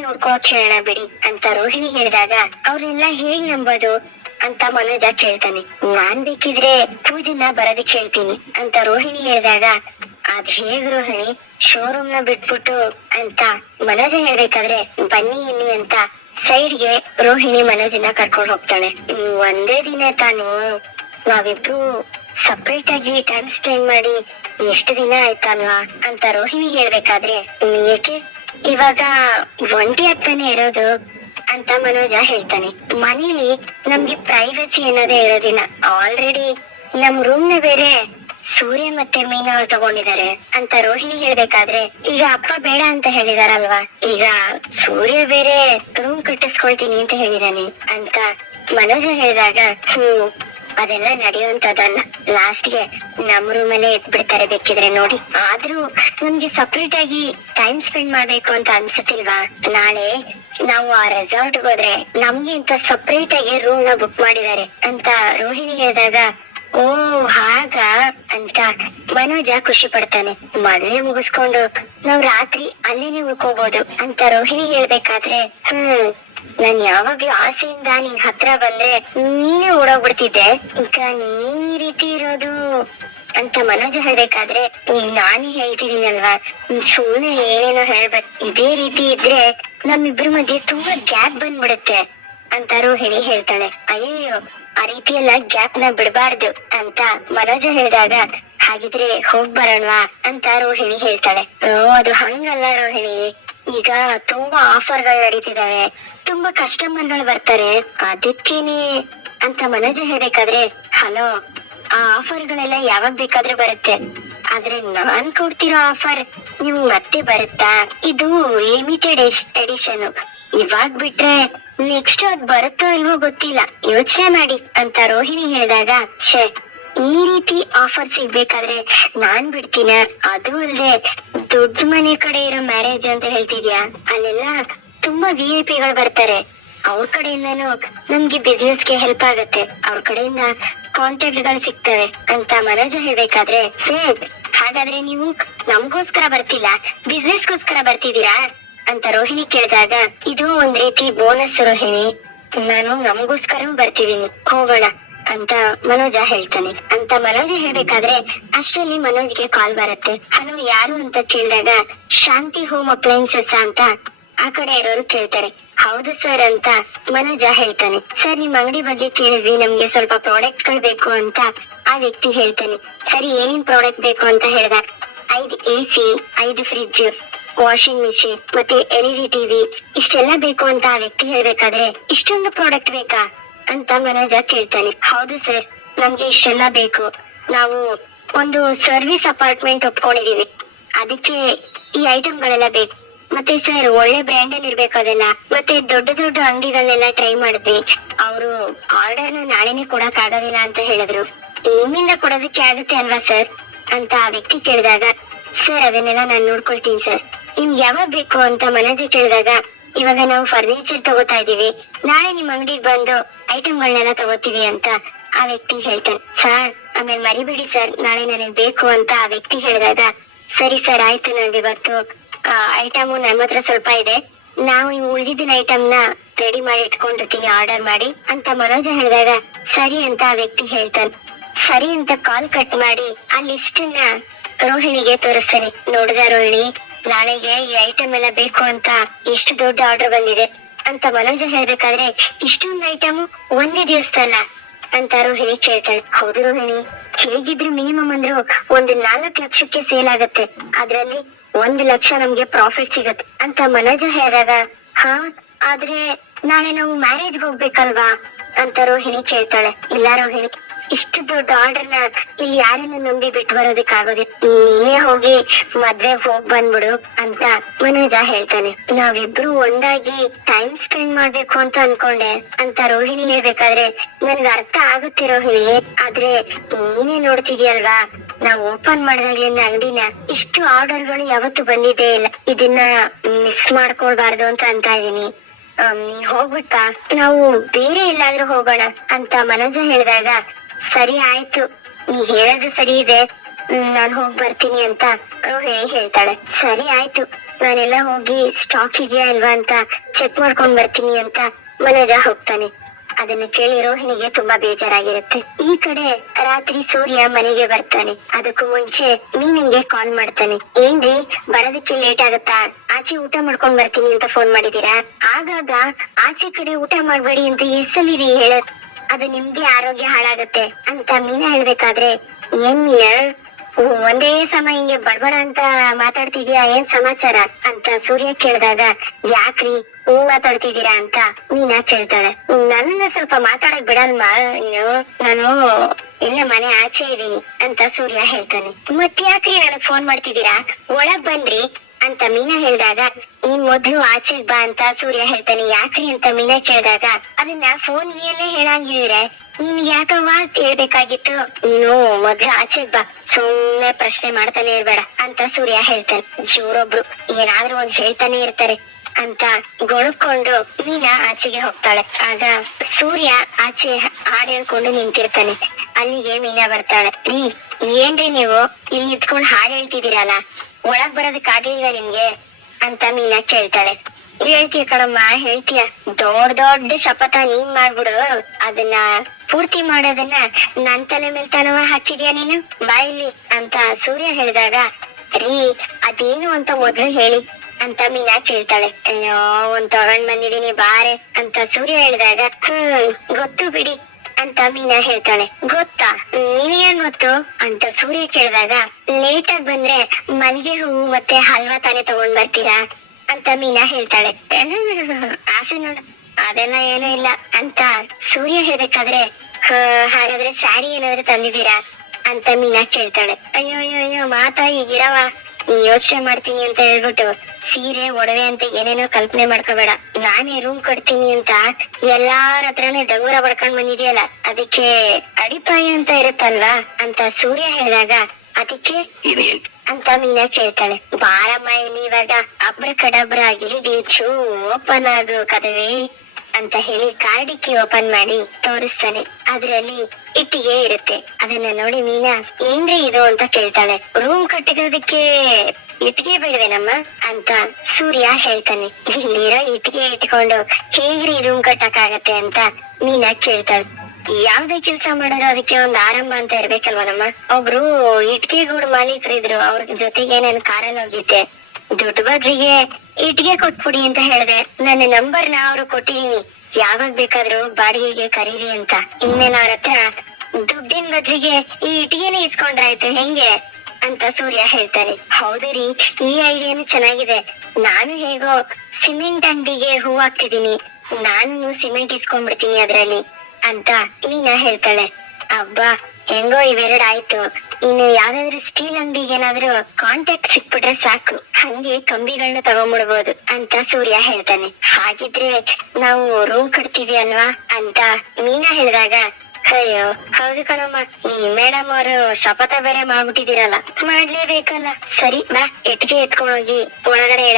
ಹೇಳೋಣ ಬಿಡಿ ಅಂತ ರೋಹಿಣಿ ಹೇಳಿದಾಗ ಅವ್ರನ್ನೆಲ್ಲ ಹೇಗ್ ನಂಬೋದು? ಅಂತ ಮನೋಜ ಕೇಳ್ತಾನೆ ನಾನ್ ಬೇಕಿದ್ರೆ ಪೂಜಿನ ಬರೋದಕ್ಕೆ ಹೇಳ್ತೀನಿ ಅಂತ ರೋಹಿಣಿ ಹೇಳಿದಾಗ, ಅದ್ ಹೇಗ್ ರೋಹಿಣಿ? ಶೋರೂಮ್ನ ಬಿಟ್ಬಿಟ್ಟು ಅಂತ ಮನೋಜ ಹೇಳ್ಬೇಕಾದ್ರೆ, ಬನ್ನಿ ಇನ್ನಿ ಅಂತ ಸೈಡ್ಗೆ ರೋಹಿಣಿ ಮನೋಜನ ಕರ್ಕೊಂಡು ಹೋಗ್ತಾಳೆ. ಒಂದೇ ದಿನ ತಾನು ನಾವಿಬ್ರು ಸಪ್ರೇಟ್ ಆಗಿ ಟೈಮ್ ಸ್ಪೆಂಡ್ ಮಾಡಿ ಎಷ್ಟು ದಿನ ಆಯ್ತಲ್ವಾ? ಅಂತ ರೋಹಿಣಿ ಹೇಳ್ಬೇಕಾದ್ರೆ ಏಕೆ ಇವಾಗ ಒಂಟಿ ಅಪ್ಪನೇ ಇರೋದು? ಅಂತ ಮನೋಜ ಹೇಳ್ತಾನೆ. ಮನೇಲಿ ನಮ್ಗೆ ಪ್ರೈವಸಿ ಅನ್ನೋದೇ ಇರೋದಿಲ್ಲ. ಆಲ್ರೆಡಿ ನಮ್ ರೂಮ್ನ ಬೇರೆ ಸೂರ್ಯ ಮತ್ತೆ ಮೀನಾ ಅವ್ರು ತಗೊಂಡಿದ್ದಾರೆ ಅಂತ ರೋಹಿಣಿ ಹೇಳ್ಬೇಕಾದ್ರೆ ಈಗ ಅಪ್ಪ ಬೇಡ ಅಂತ ಹೇಳಿದಾರಲ್ವಾ? ಈಗ ಸೂರ್ಯ ಬೇರೆ ರೂಮ್ ಕಟ್ಟಿಸ್ಕೊಳ್ತೀನಿ ಅಂತ ಹೇಳಿದಾನೆ. ಅಂತ ಮನೋಜ ಹೇಳಿದಾಗ, ಹ್ಮ್ ಅದೆಲ್ಲ ನಡೆಯುವಂತದಲ್ಲ ಲಾಸ್ಟ್ ನಮ್ಮ ನಮ್ ರೂಮ್ ಅಲ್ಲೇ ಎತ್ಬಿಡ್ತಾರೆ ಬೇಕಿದ್ರೆ ನೋಡಿ. ಆದ್ರೂ ನಮ್ಗೆ ಸಪ್ರೇಟ್ ಆಗಿ ಟೈಮ್ ಸ್ಪೆಂಡ್ ಮಾಡ್ಬೇಕು ಅಂತ ಅನ್ಸುತ್ತಿಲ್ವಾ? ನಾಳೆ ನಾವು ಆ ರೆಸಾರ್ಟ್ ಹೋದ್ರೆ ನಮ್ಗೆ ಇಂತ ಸಪ್ರೇಟ್ ಆಗಿ ರೂಮ್ನ ಬುಕ್ ಮಾಡಿದ್ದಾರೆ ಅಂತ ರೋಹಿಣಿ ಹೇಳಿದಾಗ, ಓ, ಹಾಗ? ಅಂತ ಮನೋಜ ಖುಷಿ ಪಡ್ತಾನೆ. ಮದ್ವೆ ಮುಗಿಸ್ಕೊಂಡು ನಾವ್ ರಾತ್ರಿ ಅಲ್ಲೇನೆ ಉಳ್ಕೋಬಹುದು ಅಂತ ರೋಹಿಣಿ ಹೇಳ್ಬೇಕಾದ್ರೆ, ಹ್ಮ್ ನಾನ್ ಯಾವಾಗ್ಲೂ ಆಸೆಯಿಂದ ನಿನ್ ಹತ್ರ ಬಂದ್ರೆ ನೀನೇ ಓಡೋಗ್ಬಿಡ್ತಿದ್ದೆ. ಈಗ ನೀನ್ ಈ ರೀತಿ ಇರೋದು ಅಂತ ಮನೋಜ ಹೇಳ್ಬೇಕಾದ್ರೆ ಈಗ ನಾನೇ ಹೇಳ್ತಿದ್ದೀನಲ್ವಾ? ನೀನ್ ಸುಮ್ನೆ ಏನೇನೋ ಹೇಳ್ಬೇಕು. ಇದೇ ರೀತಿ ಇದ್ರೆ ನಮ್ಮಿಬ್ರ ಮಧ್ಯೆ ತುಂಬಾ ಗ್ಯಾಪ್ ಬಂದ್ಬಿಡುತ್ತೆ ಅಂತ ರೋಹಿಣಿ ಹೇಳ್ತಾಳೆ. ಅಯ್ಯೋ ಆ ರೀತಿಯೆಲ್ಲ ಗ್ಯಾಪ್ನ ಬಿಡಬಾರ್ದು ಅಂತ ಮನೋಜ ಹೇಳಿದಾಗ, ಹಾಗಿದ್ರೆ ಹೋಗ್ ಬರೋಣವಾ? ಅಂತ ರೋಹಿಣಿ ಹೇಳ್ತಾಳೆ. ಓ, ಅದು ಹಂಗಲ್ಲ ರೋಹಿಣಿ. ಈಗ ತುಂಬಾ ಆಫರ್ಗಳು ನಡೀತಿದಾವೆ. ತುಂಬಾ ಕಸ್ಟಮರ್ಗಳು ಬರ್ತಾರೆ. ಅದಕ್ಕೇನೆ ಅಂತ ಮನೋಜ ಹೇಳ್ಬೇಕಾದ್ರೆ, ಹಲೋ, ಆ ಆಫರ್ಗಳೆಲ್ಲ ಯಾವಾಗ ಬೇಕಾದ್ರೂ ಬರುತ್ತೆ. ಆದ್ರೆ ನಾನ್ ಕೊಡ್ತಿರೋ ಆಫರ್ ನಿಮ್ ಮತ್ತೆ ಬರುತ್ತಾ? ಇದು ಲಿಮಿಟೆಡ್ ಎಡಿಷನ್ ಇವಾಗ ಬಿಟ್ರೆ ನೆಕ್ಸ್ಟ್ ಅದ್ ಬರುತ್ತೋ ಇಲ್ವೋ ಗೊತ್ತಿಲ್ಲ. ಯೋಚನೆ ಮಾಡಿ, ಅಂತ ರೋಹಿಣಿ ಹೇಳಿದಾಗ, ಛೇ ಈ ರೀತಿ ಆಫರ್ ಸಿಗ್ಬೇಕಾದ್ರೆ ನಾನ್ ಬಿಡ್ತೀನ? ಅದು ಅಲ್ಲದೆ ದೊಡ್ಡ ಮನೆ ಕಡೆ ಇರೋ ಮ್ಯಾರೇಜ್ ಅಂತ ಹೇಳ್ತಿದ್ಯಾ? ಅಲ್ಲೆಲ್ಲ ತುಂಬಾ ವಿ ಐ ಪಿಗಳು ಬರ್ತಾರೆ. ಅವ್ರ ಕಡೆಯಿಂದನೂ ನಮ್ಗೆ business ಗೆ ಹೆಲ್ಪ್ ಆಗತ್ತೆ. ಅವ್ರ ಕಡೆಯಿಂದ ಕಾಂಟ್ಯಾಕ್ಟ್ಗಳು ಸಿಗ್ತವೆ ಅಂತ ಮನೋಜ ಹೇಳ್ಬೇಕಾದ್ರೆ ಹಾಗಾದ್ರೆ ನೀವು ನಮ್ಗೋಸ್ಕರ ಬರ್ತಿಲ್ಲ ಬಿಸ್ನೆಸ್ ಗೋಸ್ಕರ ಬರ್ತಿದ್ದೀರಾ? ಅಂತ ರೋಹಿಣಿ ಕೇಳಿದಾಗ, ಇದು ಒಂದ್ ರೀತಿ ಬೋನಸ್ ರೋಹಿಣಿ. ನಾನು ನಮಗೋಸ್ಕರ ಬರ್ತಿದೀನಿ ಹೋಗೋಣ. ಅಂತ ಮನೋಜ ಹೇಳ್ತಾನೆ. ಅಂತ ಮನೋಜ ಹೇಳ್ಬೇಕಾದ್ರೆ ಅಷ್ಟರಲ್ಲಿ ಮನೋಜ್ಗೆ ಕಾಲ್ ಬರುತ್ತೆ. ಹಲೋ, ಯಾರು ಅಂತ ಕೇಳಿದಾಗ ಶಾಂತಿ ಹೋಮ್ ಅಪ್ಲೈನ್ಸಸ್ ಅಂತ ಆ ಕಡೆ ಇರೋರು ಕೇಳ್ತಾರೆ. ಹೌದು ಸರ್ ಅಂತ ಮನೋಜ ಹೇಳ್ತಾನೆ. ಸರ್ ನಿಮ್ ಅಂಗಡಿ ಬಗ್ಗೆ ಕೇಳಿದ್ವಿ. ನಮ್ಗೆ ಸ್ವಲ್ಪ ಪ್ರಾಡಕ್ಟ್ಗಳು ಬೇಕು ಅಂತ ಆ ವ್ಯಕ್ತಿ ಹೇಳ್ತಾನೆ. ಸರಿ, ಏನೇನ್ ಪ್ರಾಡಕ್ಟ್ ಬೇಕು ಅಂತ ಹೇಳಿದ? ಐದು ಎ ಸಿ ಐದು ಫ್ರಿಡ್ಜ್ ವಾಷಿಂಗ್ ಮಿಷಿನ್ ಮತ್ತೆ ಎಲ್ ಇ ಟಿವಿ ಇಷ್ಟೆಲ್ಲ ಬೇಕು ಅಂತ ಆ ವ್ಯಕ್ತಿ ಹೇಳ್ಬೇಕಾದ್ರೆ ಇಷ್ಟೊಂದು ಪ್ರಾಡಕ್ಟ್ ಬೇಕಾ? ಅಂತ ಮನೋಜ ಕೇಳ್ತಾನೆ ಹೌದು ಸರ್, ನಮ್ಗೆ ಇಷ್ಟೆಲ್ಲ ಬೇಕು. ನಾವು ಒಂದು ಸರ್ವಿಸ್ ಅಪಾರ್ಟ್ಮೆಂಟ್ ಒಪ್ಕೊಂಡಿದೀವಿ. ಅದಕ್ಕೆ ಈ ಐಟಮ್ ಗಳೆಲ್ಲ ಬೇಕು. ಮತ್ತೆ ಸರ್, ಒಳ್ಳೆ ಬ್ರ್ಯಾಂಡ್ ಅಲ್ಲಿ ಇರ್ಬೇಕು ಅದೆಲ್ಲ ಮತ್ತೆ ದೊಡ್ಡ ದೊಡ್ಡ ಅಂಗಡಿಗಳನ್ನೆಲ್ಲ ಟ್ರೈ ಮಾಡಿದ್ವಿ. ಅವರು ಆರ್ಡರ್ ನಾಳೆನೆ ಕೊಡಕ್ ಆಗೋದಿಲ್ಲ ಅಂತ ಹೇಳಿದ್ರು. ನಿಮ್ಮಿಂದ ಕೊಡೋದಕ್ಕೆ ಆಗುತ್ತೆ ಅಲ್ವಾ ಸರ್? ಅಂತ ಆ ವ್ಯಕ್ತಿ ಕೇಳಿದಾಗ, ಸರ್, ಅದನ್ನೆಲ್ಲ ನಾನ್ ನೋಡ್ಕೊಳ್ತೀನಿ ಸರ್. ನಿಮ್ಗೆ ಯಾವಾಗ ಬೇಕು? ಅಂತ ಮನೋಜ್ ಕೇಳಿದಾಗ, ಇವಾಗ ನಾವು ಫರ್ನಿಚರ್ ತಗೋತಾ ಇದೀವಿ. ನಾಳೆ ನಿಮ್ ಅಂಗಡಿಗೆ ಬಂದು ಐಟಮ್ಗಳನ್ನೆಲ್ಲ ತಗೋತೀವಿ ಅಂತ ಆ ವ್ಯಕ್ತಿ ಹೇಳ್ತಾನೆ. ಸರ್, ಆಮೇಲೆ ಮರಿಬೇಡಿ ಸರ್. ನಾಳೆ ನನಗೆ ಬೇಕು ಅಂತ ಆ ವ್ಯಕ್ತಿ ಹೇಳಿದಾಗ, ಸರಿ ಸರ್, ಆಯ್ತು ನನ್ಗೆ ಇವತ್ತು ಐಟಮ್ ನಮ್ಮ ಹತ್ರ ಸ್ವಲ್ಪ ಇದೆ. ನಾವು ನೀವು ಉಳಿದಿದ್ದಿನ ಐಟಮ್ನ ರೆಡಿ ಮಾಡಿ ಇಟ್ಕೊಂಡಿರ್ತೀನಿ ಆರ್ಡರ್ ಮಾಡಿ. ಅಂತ ಮನೋಜ ಹೇಳಿದಾಗ, ಸರಿ ಅಂತ ಆ ವ್ಯಕ್ತಿ ಹೇಳ್ತಾನೆ. ಸರಿ ಅಂತ ಕಾಲ್ ಕಟ್ ಮಾಡಿ ಆ ಲಿಸ್ಟ್ನ ರೋಹಿಣಿಗೆ ತೋರಿಸ್ತಾನೆ. ನೋಡಿದ ರೋಹಿಣಿ, ನಾಳೆಗೆ ಈ ಐಟಮ್ ಎಲ್ಲ ಬೇಕು ಅಂತ ಎಷ್ಟು ದೊಡ್ಡ ಆರ್ಡರ್ ಬಂದಿದೆ. ಅಂತ ಮನೋಜ ಹೇಳ್ಬೇಕಾದ್ರೆ, ಇಷ್ಟೊಂದು ಐಟಮ್ ಒಂದೇ ದಿವಸದಲ್ಲ ಅಂತ ರೋಹಿಣಿ ಕೇಳ್ತಾಳೆ. ಹೌದು ರೋಹಿಣಿ, ಹೇಗಿದ್ರೆ ಮಿನಿಮಮ್ ಅಂದ್ರು ಒಂದು ನಾಲ್ಕು ಲಕ್ಷಕ್ಕೆ ಸೇಲ್ ಆಗತ್ತೆ. ಅದ್ರಲ್ಲಿ ಒಂದು ಲಕ್ಷ ನಮ್ಗೆ ಪ್ರಾಫಿಟ್ ಸಿಗತ್ತೆ ಅಂತ ಮನೋಜ ಹೇಳಿದಾಗ, ಹಾ, ಆದ್ರೆ ನಾಳೆ ನಾವು ಮ್ಯಾರೇಜ್ ಹೋಗ್ಬೇಕಲ್ವಾ? ಅಂತ ರೋಹಿಣಿ ಕೇಳ್ತಾಳೆ. ಇಲ್ಲ ರೋಹಿಣಿ ಇಷ್ಟು ದೊಡ್ಡ ಆರ್ಡರ್ನ ಇಲ್ಲಿ ಯಾರನ್ನು ನಂಬಿ ಬಿಟ್ಟು ಬರೋದಕ್ಕೆ ಆಗೋದಿಲ್ಲ ನೀನೇ ಹೋಗಿ ಮದ್ವೆ ಹೋಗ್ ಬಂದ್ಬಿಡು ಅಂತ ಮನೋಜ ಹೇಳ್ತಾನೆ. ನಾವಿಬ್ರು ಒಂದಾಗಿ ಟೈಮ್ ಸ್ಪೆಂಡ್ ಮಾಡ್ಬೇಕು ಅಂತ ಅನ್ಕೊಂಡೆ. ಅಂತ ರೋಹಿಣಿ ಹೇಳ್ಬೇಕಾದ್ರೆ, ನನ್ಗೆ ಅರ್ಥ ಆಗುತ್ತೆ ರೋಹಿಣಿ, ಆದ್ರೆ ನೀನೇ ನೋಡ್ತಿದ್ಯಲ್ವಾ? ನಾವು ಓಪನ್ ಮಾಡಿದಾಗ್ಲಿಂದ ಅಂಗಡಿನ ಇಷ್ಟು ಆರ್ಡರ್ಗಳು ಯಾವತ್ತು ಬಂದಿದೆ ಇಲ್ಲ. ಇದನ್ನ ಮಿಸ್ ಮಾಡ್ಕೊಳ್ಬಾರ್ದು ಅಂತ ಅಂತ ಇದೀನಿ ಹೋಗ್ಬಿಟ್ಟ ನಾವು ಬೇರೆ ಎಲ್ಲಾದ್ರೂ ಹೋಗೋಣ, ಅಂತ ಮನೋಜ ಹೇಳಿದಾಗ ಸರಿ ಆಯ್ತು. ನೀ ಹೇಳೋದು ಸರಿ ಇದೆ. ನಾನು ಹೋಗಿ ಬರ್ತೀನಿ ಅಂತ ರೋಹಿಣಿ ಹೇಳ್ತಾಳೆ. ಸರಿ ಆಯ್ತು. ನಾನೆಲ್ಲ ಹೋಗಿ ಸ್ಟಾಕ್ ಇದೆಯಾ ಇಲ್ವಾ ಅಂತ ಚೆಕ್ ಮಾಡ್ಕೊಂಡ್ ಬರ್ತೀನಿ ಅಂತ ಮನೋಜ ಹೋಗ್ತಾನೆ. ಅದನ್ನ ಕೇಳಿ ರೋಹಿಣಿಗೆ ತುಂಬಾ ಬೇಜಾರಾಗಿರುತ್ತೆ. ಈ ಕಡೆ ರಾತ್ರಿ ಸೂರ್ಯ ಮನೆಗೆ ಬರ್ತಾನೆ. ಅದಕ್ಕೂ ಮುಂಚೆ ಮೀನಿಂಗೆ ಕಾಲ್ ಮಾಡ್ತಾನೆ. ಏನ್ರಿ, ಬರೋದಕ್ಕೆ ಲೇಟ್ ಆಗುತ್ತಾ? ಆಚೆ ಊಟ ಮಾಡ್ಕೊಂಡ್ ಬರ್ತೀನಿ ಅಂತ ಫೋನ್ ಮಾಡಿದೀರಾ ಆಗಾಗ ಆಚೆ ಕಡೆ ಊಟ ಮಾಡ್ಬೇಡಿ ಅಂತ ಎಸ್ಸಲಿರಿ ಹೇಳತ್ ಅದು ನಿಮ್ದೆ ಆರೋಗ್ಯ ಹಾಳಾಗುತ್ತೆ ಅಂತ ಮೀನಾ ಹೇಳ್ಬೇಕಾದ್ರೆ, ಏನ್ ಮೀನಾ ಒಂದೇ ಸಮ ಹಿಂಗೆ ಬಡಬಡ ಅಂತ ಮಾತಾಡ್ತಿದ್ಯಾ, ಏನ್ ಸಮಾಚಾರ ಅಂತ ಸೂರ್ಯ ಕೇಳಿದಾಗ, ಯಾಕ್ರಿ ನೀವ್ ಮಾತಾಡ್ತಿದ್ದೀರಾ ಅಂತ ಮೀನಾ ಕೇಳ್ತಾಳೆ. ನನ್ನ ಸ್ವಲ್ಪ ಮಾತಾಡಕ್ ಬಿಡಲ್ಮ ನಾನು? ಇಲ್ಲ ಮನೆ ಆಚೆ ಇದೀನಿ ಅಂತ ಸೂರ್ಯ ಹೇಳ್ತಾನೆ. ಮತ್ ಯಾಕ್ರಿ ನನಗ್ ಫೋನ್ ಮಾಡ್ತಿದ್ದೀರಾ? ಒಳಗ್ ಬನ್ರಿ. ಅಂತ ಮೀನಾ ಹೇಳಿದಾಗ, ನೀನ್ ಮೊದ್ಲು ಆಚೆಗ್ ಬಾ ಅಂತ ಸೂರ್ಯ ಹೇಳ್ತಾನೆ, ಯಾಕ್ರಿ ಅಂತ ಮೀನಾ ಕೇಳಿದಾಗ, ಅದನ್ನ ಫೋನ್ ನಿಯಲ್ಲೇ ಹೇಳಂಗಿದ್ರೆ ನೀನ್ ಯಾಕವ್ವ ಹೇಳ್ಬೇಕಾಗಿತ್ತು? ನೀನು ಮೊದ್ಲು ಆಚೆಗ್ ಬಾ, ಸುಮ್ನೆ ಪ್ರಶ್ನೆ ಮಾಡ್ತಾನೆ ಇರ್ಬೇಡ, ಅಂತ ಸೂರ್ಯ ಹೇಳ್ತಾನೆ. ಜೋರೊಬ್ರು, ಏನಾದ್ರೂ ಒಂದ್ ಹೇಳ್ತಾನೆ ಇರ್ತಾರೆ ಅಂತ ಗೊಣಕೊಂಡು ಮೀನಾ ಆಚೆಗೆ ಹೋಗ್ತಾಳೆ. ಆಗ ಸೂರ್ಯ ಆಚೆ ಹಾಡ್ ಹೇಳ್ಕೊಂಡು ನಿಂತಿರ್ತಾನೆ. ಅಲ್ಲಿಗೆ ಮೀನಾ ಬರ್ತಾಳೆ. ಏನ್ರಿ ನೀವು? ಇಲ್ಲಿ ನಿಂತ್ಕೊಂಡು ಹಾಡ್ ಹೇಳ್ತಿದ್ದೀರಲ್ಲ ಒಳಗ್ ಬರೋದಕ್ ಆಗ್ಲಿಲ್ವಾ ನಿಮ್ಗೆ? ಅಂತ ಮೀನಾ ಕೇಳ್ತಾಳೆ. ಹೇಳ್ತೀಯ ಕಣಮ್ಮ, ಹೇಳ್ತೀಯ. ದೊಡ್ಡ ದೊಡ್ಡ ಶಪಥ ನೀನ್ ಮಾಡ್ಬಿಡು. ಅದನ್ನ ಪೂರ್ತಿ ಮಾಡೋದನ್ನ ನನ್ ತಲೆ ಮೇಲೆ ತನವ ಹಚ್ಚಿದ್ಯಾ ನೀನು? ಬಾಯಿಲಿ ಅಂತ ಸೂರ್ಯ ಹೇಳಿದಾಗ, ರೀ, ಅದೇನು ಅಂತ ಮೊದ್ಲು ಹೇಳಿ ಅಂತ ಮೀನಾ ಕೇಳ್ತಾಳೆ. ಅಯ್ಯೋ, ಒಂದ್ ತಗೊಂಡ್ ಬಂದಿದೀನಿ ಬಾರೆ ಅಂತ ಸೂರ್ಯ ಹೇಳಿದಾಗ, ಹ್ಮ್, ಗೊತ್ತು ಬಿಡಿ. ಅಂತ ಮೀನಾ ಹೇಳ್ತಾಳೆ. ಗೊತ್ತಾ? ನೀನೇನ್ ಗೊತ್ತು? ಅಂತ ಸೂರ್ಯ ಕೇಳಿದಾಗ ಲೇಟ್ ಆಗಿ ಬಂದ್ರೆ ಮಲ್ಲಿಗೆ ಹೂವು ಮತ್ತೆ ಹಲ್ವಾ ತಾನೆ ತಗೊಂಡ್ ಬರ್ತೀರಾ? ಅಂತ ಮೀನಾ ಹೇಳ್ತಾಳೆ. ಆಸೆ ನೋಡು ಅದೆಲ್ಲ ಏನೂ ಇಲ್ಲ ಅಂತ ಸೂರ್ಯ ಹೇಳ್ಬೇಕಾದ್ರೆ "ಹಾ, ಹಾಗಾದ್ರೆ ಸ್ಯಾರಿ ಏನಾದ್ರೂ ತಂದಿದ್ದೀರಾ? ಅಂತ ಮೀನಾ ಕೇಳ್ತಾಳೆ. ಅಯ್ಯೋ ಅಯ್ಯೋ ಅಯ್ಯೋ ಮಾತಾ ಈಗಿರವಾ ಯೋಚನೆ ಮಾಡ್ತೀನಿ ಅಂತ ಹೇಳ್ಬಿಟ್ಟು ಸೀರೆ, ಒಡವೆ ಅಂತ ಏನೇನೋ ಕಲ್ಪನೆ ಮಾಡ್ಕೋಬೇಡ. ನಾನೇ ರೂಮ್ ಕಟ್ತೀನಿ ಅಂತ ಎಲ್ಲಾರ ಹತ್ರನೇ ಡಗೂರ ಬಡ್ಕೊಂಡ್ ಬಂದಿದ್ಯಲ್ಲ, ಅದಕ್ಕೆ ಅಡಿಪಾಯ ಅಂತ ಇರುತ್ತಲ್ವಾ? ಅಂತ ಸೂರ್ಯ ಹೇಳಿದಾಗ, ಅದಕ್ಕೆ ಅಂತ ಮೀನಾ ಕೇಳ್ತಾಳೆ. ಬಾರಮ್ಮ ಇಲ್ಲಿ ಇವಾಗ ಅಬ್ರ ಕಡಬ್ರ ಆಗಿರಿ ಚೂ ಓಪನ್ ಆಗು ಕದವೆ? ಅಂತ ಹೇಳಿ ಕಾರ್ಡಿಕ್ಕಿ ಓಪನ್ ಮಾಡಿ ತೋರಿಸ್ತಾನೆ. ಅದ್ರಲ್ಲಿ ಇಟ್ಟಿಗೆ ಇರುತ್ತೆ. ಅದನ್ನ ನೋಡಿ ಮೀನಾ, ಏನ್ರಿ ಇದು? ಅಂತ ಕೇಳ್ತಾಳೆ. ರೂಮ್ ಕಟ್ಟಿರೋದಕ್ಕೆ ಇಟ್ಟಿಗೆ ಬೇಡವೇನಮ್ಮ? ಅಂತ ಸೂರ್ಯ ಹೇಳ್ತಾನೆ. ಇಲ್ಲಿರೋ ಇಟ್ಟಿಗೆ ಇಟ್ಕೊಂಡು ಹೇಗ್ರಿ ರೂಮ್ ಕಟ್ಟಕ್ಕಾಗತ್ತೆ? ಅಂತ ಮೀನಾ ಕೇಳ್ತಾಳೆ. ಯಾವ್ದೇ ಕೆಲಸ ಮಾಡೋರು ಅದಕ್ಕೆ ಒಂದು ಆರಂಭ ಅಂತ ಇರ್ಬೇಕಲ್ವನಮ್ಮ? ಒಬ್ರು ಇಟ್ಕೆ ಗೂಡು ಮಾಲೀಕರಿದ್ರು ಅವ್ರ ಜೊತೆಗೆ ನಾನು ಕಾರಲ್ಲಿ ಹೋಗಿದ್ದೆ. ದುಡ್ಡು ಬದ್ಲಿಗೆ ಇಟ್ಗೆ ಕೊಟ್ಬಿಡಿ ಅಂತ ಹೇಳ್ದೆ. ನನ್ನ ನಂಬರ್ನ ಅವ್ರು ಕೊಟ್ಟಿದೀನಿ. ಯಾವಾಗ ಬೇಕಾದ್ರೂ ಬಾಡಿಗೆಗೆ ಕರೀರಿ ಅಂತ. ಇನ್ಮೇಲೆ ಅವ್ರ ಹತ್ರ ದುಡ್ಡಿನ ಬದ್ಲಿಗೆ ಈ ಇಟ್ಟಿಗೆನೆ ಇಸ್ಕೊಂಡ್ರಾಯ್ತು. ಹೆಂಗೆ? ಅಂತ ಸೂರ್ಯ ಹೇಳ್ತಾನೆ. ಹೌದು ರೀ, ಈ ಐಡಿಯಾನು ಚೆನ್ನಾಗಿದೆ. ನಾನು ಹೇಗೋ ಸಿಮೆಂಟ್ ಅಂಗಡಿಗೆ ಹೂ ಹಾಕ್ತಿದೀನಿ ನಾನು ಸಿಮೆಂಟ್ ಇಸ್ಕೊಂಡ್ಬಿಡ್ತೀನಿ ಅದ್ರಲ್ಲಿ ಅಂತ ನೀನಾ ಹೇಳ್ತಾಳೆ. ಅಬ್ಬಾ ಹೆಂಗೋ ಇವೆರಡ್ ಆಯ್ತು. ಇನ್ನು ಯಾವ್ದಾದ್ರು ಸ್ಟೀಲ್ ಅಂಗಡಿಗೆ ಏನಾದ್ರು ಕಾಂಟ್ಯಾಕ್ಟ್ ಸಿಕ್ಬಿಟ್ರೆ ಸಾಕು. ಹಂಗೆ ಕಂಬಿಗಳನ್ನ ತಗೊಂಡ್ಬಿಡ್ಬೋದು ಅಂತ ಸೂರ್ಯ ಹೇಳ್ತಾನೆ. ಹಾಗಿದ್ರೆ ನಾವು ರೂಮ್ ಕಟ್ತೀವಿ ಅಲ್ವಾ ಅಂತ ಮೀನಾ ಹೇಳಿದಾಗ, ಅಯ್ಯೋ, ಹೌದು ಕಣಮ್ಮ. ಈ ಮೇಡಮ್ ಅವರು ಶಪಥ ಬೇರೆ ಮಾಡ್ಬಿಟ್ಟಿದ್ದೀರಲ್ಲ. ಮಾಡ್ಲೇಬೇಕಲ್ಲ. ಸರಿ, ಬಾ ಇಟ್ಗೆ ಎತ್ಕೊಂಡೋಗಿ ಒಳಗಡೆ ಇಡ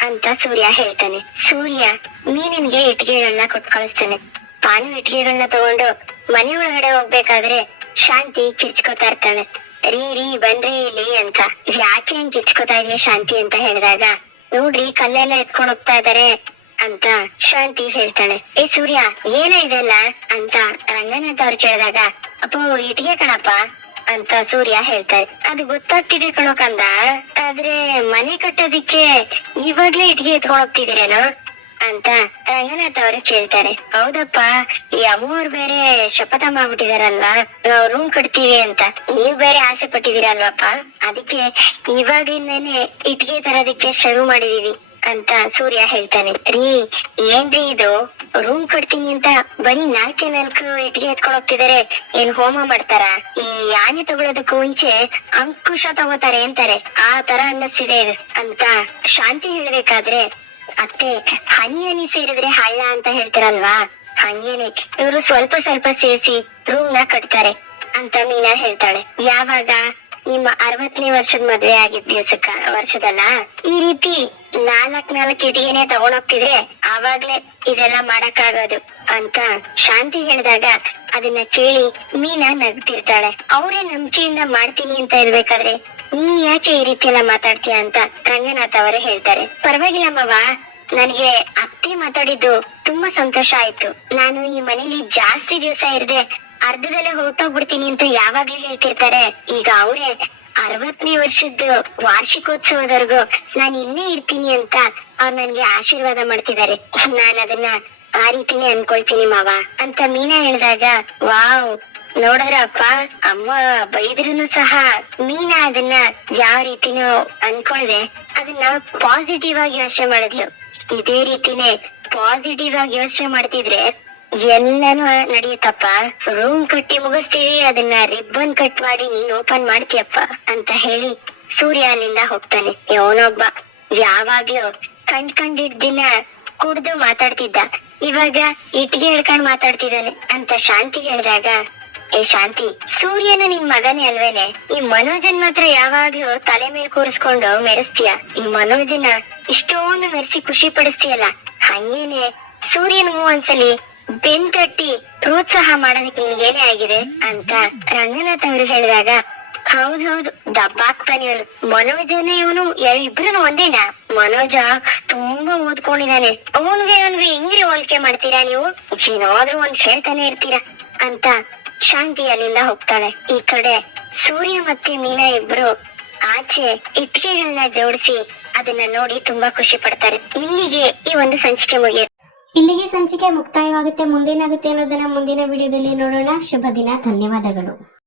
ಅಂತ ಸೂರ್ಯ ಹೇಳ್ತಾನೆ. ಸೂರ್ಯ ಮೀನಿನ್ಗೆ ಇಟ್ಗೆಗಳನ್ನ ಕೊಟ್ಟು ಕಳಿಸ್ತಾನೆ. ಪಾನು ಇಟ್ಗೆಗಳನ್ನ ತಗೊಂಡು ಮನೆ ಒಳಗಡೆ ಹೋಗ್ಬೇಕಾದ್ರೆ ಶಾಂತಿ ಕಿರ್ಚ್ಕೊತಾ ಇರ್ತಾಳೆ ರೀ ರೀ, ಬನ್ರಿ ಇಲ್ಲಿ ಅಂತ. ಯಾಕೆ ಹಂಗ್ ಕಿಚ್ಕೋತಾ ಇದೀಯ ಶಾಂತಿ ಅಂತ ಹೇಳಿದಾಗ, ನೋಡ್ರಿ, ಕಲ್ಲೆಲ್ಲ ಎತ್ಕೊಂಡ್ ಹೋಗ್ತಾ ಇದಾರೆ ಅಂತ ಶಾಂತಿ ಹೇಳ್ತಾಳೆ. ಏ, ಸೂರ್ಯ, ಏನ ಇದೆಲ್ಲ ಅಂತ ರಂಗನಾಥ್ ಅವ್ರು ಕೇಳಿದಾಗ, ಅಪ್ಪೋ ಇಟ್ಗೆ ಕಣಪ್ಪ ಅಂತ ಸೂರ್ಯ ಹೇಳ್ತಾರೆ ಅದು ಗೊತ್ತಾಗ್ತಿದೆ ಕಣೋ ಕಂದ. ಆದ್ರೆ ಮನೆ ಕಟ್ಟೋದಿಕ್ಕೆ ಇವಾಗ್ಲೇ ಇಟ್ಗೆ ಎತ್ಕೊಂಡ್ ಹೋಗ್ತಿದ್ದೀರೇನೋ? ಅಂತ. ರಂಗನಾಥ್ ಅವರು ಕೇಳ್ತಾರೆ. ಹೌದಪ್ಪ, ಈ ಅಮ್ಮವ್ರು ಬೇರೆ ಶಪಥ ಮಾಡ್ಬಿಟ್ಟಿದಾರಲ್ವ ನಾವು ರೂಮ್ ಕಟ್ತೀವಿ ಅಂತ. ನೀವ್ ಬೇರೆ ಆಸೆ ಪಟ್ಟಿದೀರಲ್ವಪ್ಪ ಅದಕ್ಕೆ ಇವಾಗಿಂದನೆ ಇಟ್ಗೆ ತರೋದಕ್ಕೆ ಶುರು ಮಾಡಿದೀವಿ ಅಂತ ಸೂರ್ಯ ಹೇಳ್ತಾನೆ. ರೀ, ಏನ್ರಿ ಇದು? ರೂಮ್ ಕಟ್ತೀನಿ ಅಂತ ಬರೀ ನಾಲ್ಕೆ ನಾಲ್ಕು ಇಟ್ಗೆ ಎತ್ಕೊಂಡ್ ಏನ್ ಹೋಮ ಮಾಡ್ತಾರ? ಈ ಆನೆ ತಗೊಳೋದಕ್ಕೂ ಮುಂಚೆ ಅಂಕುಶ ತಗೋತಾರೆ ಅಂತಾರೆ. ಆ ತರ ಅನ್ನಿಸ್ತಿದೆ ಅಂತ ಶಾಂತಿ ಹೇಳ್ಬೇಕಾದ್ರೆ ಅತ್ತೆ ಹನಿ ಹನಿ ಸೇರಿದ್ರೆ ಹಳ್ಳ ಅಂತ ಹೇಳ್ತಾರಲ್ವಾ? ಹಂಗೇನೆ ಇವರು ಸ್ವಲ್ಪ ಸ್ವಲ್ಪ ಸೇರಿಸಿ ರೂಮ್ನ ಕಟ್ತಾರೆ ಅಂತ ಮೀನಾ ಹೇಳ್ತಾಳೆ. ಯಾವಾಗ? ನಿಮ್ಮ ಅರವತ್ತನೇ ವರ್ಷದ ಮದ್ವೆ ಆಗಿದ್ ದಿವಸಕ್ಕ ವರ್ಷದಲ್ಲ? ಈ ರೀತಿ ನಾಲ್ಕ್ ನಾಲ್ಕ್ ಇಟಿಗೆನೆ ತಗೊಂಡೋಗ್ತಿದ್ರೆ ಆವಾಗ್ಲೇ ಇದೆಲ್ಲ ಮಾಡಕ್ಕಾಗೋದು ಅಂತ ಶಾಂತಿ ಹೇಳಿದಾಗ ಅದನ್ನ ಕೇಳಿ ಮೀನಾ ನಗ್ತಿರ್ತಾಳೆ. ಅವರೇ ನಂಬಿಕೆಯಿಂದ ಮಾಡ್ತೀನಿ ಅಂತ ಇರ್ಬೇಕಾದ್ರೆ ನೀ ಯಾಕೆ ಈ ರೀತಿ ಎಲ್ಲ ಮಾತಾಡ್ತೀಯ ಅಂತ ರಂಗನಾಥ್ ಅವರೇ ಹೇಳ್ತಾರೆ. ಪರವಾಗಿಲ್ಲ ಮವ. ನನಗೆ ಅತ್ತೆ ಮಾತಾಡಿದ್ದು ತುಂಬಾ ಸಂತೋಷ ಆಯ್ತು. ನಾನು ಈ ಮನೇಲಿ ಜಾಸ್ತಿ ದಿವಸ ಇರದೆ ಅರ್ಧದಲ್ಲೇ ಹೊರಟೋಗ್ಬಿಡ್ತೀನಿ ಅಂತ ಯಾವಾಗ್ಲೂ ಹೇಳ್ತಿರ್ತಾರೆ. ಈಗ ಅವರೇ ಅರವತ್ತನೇ ವರ್ಷದ ವಾರ್ಷಿಕೋತ್ಸವದವರೆಗೂ ನಾನು ಇನ್ನೇ ಇರ್ತೀನಿ ಅಂತ ಅವ್ರು ನನ್ಗೆ ಆಶೀರ್ವಾದ ಮಾಡ್ತಿದ್ದಾರೆ. ನಾನು ಅದನ್ನ ಆ ರೀತಿನೇ ಅನ್ಕೊಳ್ತೀನಿ ಮಾವ ಅಂತ ಮೀನಾ ಹೇಳಿದಾಗ, ವಾವ್ ನೋಡಿದ್ರ ಅಪ್ಪ, ಅಮ್ಮ ಬೈದ್ರು ಸಹ ಮೀನಾ ಅದನ್ನ ಯಾವ ರೀತಿನೂ ಅನ್ಕೊಳ್ದೆ, ಅದನ್ನ ಪಾಸಿಟಿವ್ ಆಗಿ ಯೋಚನೆ ಮಾಡಿದ್ಲು. ಇದೇ ರೀತಿನೇ ಪಾಸಿಟಿವ್ ಆಗಿ ಯೋಚನೆ ಮಾಡ್ತಿದ್ರೆ ಎಲ್ಲಾನು ನಡೆಯುತ್ತಪ್ಪ. ರೂಮ್ ಕಟ್ಟಿ ಮುಗಿಸ್ತೀವಿ ಅದನ್ನ ರಿಬ್ಬನ್ ಕಟ್ ಮಾಡಿ ನೀನ್ ಓಪನ್ ಮಾಡ್ತೀಯಪ್ಪ ಅಂತ ಹೇಳಿ ಸೂರ್ಯ ಅಲ್ಲಿಂದ ಹೋಗ್ತಾನೆ. ಅವನೊಬ್ಬ ಯಾವಾಗ್ಲೂ ಕಂಡ್ ಕಂಡಿದ್ದಿನ ಕುಡ್ದು ಮಾತಾಡ್ತಿದ್ದ. ಇವಾಗ ಇಟ್ಟಿಗೆ ಹೇಳ್ಕೊಂಡ್ ಮಾತಾಡ್ತಿದ್ದಾನೆ ಅಂತ ಶಾಂತಿ ಹೇಳಿದಾಗ ಏ ಶಾಂತಿ, ಸೂರ್ಯನ ನಿನ್ ಮಗನೇ ಅಲ್ವೇನೆ? ಈ ಮನೋಜನ್ ಮಾತ್ರ ಯಾವಾಗ್ಲೂ ತಲೆ ಮೇಲೆ ಕೂರಿಸ್ಕೊಂಡು ಮೆರೆಸ್ತೀಯ? ಈ ಮನೋಜನ ಇಷ್ಟೊಂದು ಮೆರೆಸಿ ಖುಷಿ ಪಡಿಸ್ತೀಯಲ್ಲ? ಹಂಗೇನೆ ಸೂರ್ಯನ ಒಂದ್ಸಲಿ ಬೆನ್ ತಟ್ಟಿ ಪ್ರೋತ್ಸಾಹ ಮಾಡೋದಕ್ಕೆ ನಿನ್ಗೇನೆ ಆಗಿದೆ ಅಂತ ರಂಗನಾಥ್ ಅವರು ಹೇಳಿದಾಗ ಹೌದೌದು ದಬ್ಬಾಕ್ತಾನೆ ಇವನು ಮನೋಜನೇ ಇವನು ಇಬ್ರು ಒಂದೇನಾ? ಮನೋಜ ತುಂಬಾ ಓದ್ಕೊಂಡಿದ್ದಾನೆ. ಅವನ್ಗೆ ಅವನ್ಗೆ ಹೆಂಗ್ರಿ ಹೋಲಿಕೆ ಮಾಡ್ತೀರಾ ನೀವು? ಏನಾದ್ರೂ ಒಂದ್ ಹೇಳ್ತಾನೆ ಇರ್ತೀರಾ ಅಂತ ಶಾಂತಿ ಅಲ್ಲಿಂದ ಹೋಗ್ತಾಳೆ. ಈ ಕಡೆ ಸೂರ್ಯ ಮತ್ತೆ ಮೀನಾ ಇಬ್ರು ಆಚೆ ಇಟ್ಟಿಗೆಗಳನ್ನ ಜೋಡಿಸಿ ಅದನ್ನ ನೋಡಿ ತುಂಬಾ ಖುಷಿ ಪಡ್ತಾರೆ. ಇಲ್ಲಿಗೆ ಈ ಒಂದು ಸಂಚಿಕೆ ಮುಗಿಯುತ್ತೆ ಇಲ್ಲಿಗೆ ಸಂಚಿಕೆ ಮುಕ್ತಾಯವಾಗುತ್ತೆ. ಮುಂದೇನಾಗುತ್ತೆ ಅನ್ನೋದನ್ನ ಮುಂದಿನ ವಿಡಿಯೋದಲ್ಲಿ ನೋಡೋಣ. ಶುಭ ದಿನ. ಧನ್ಯವಾದಗಳು.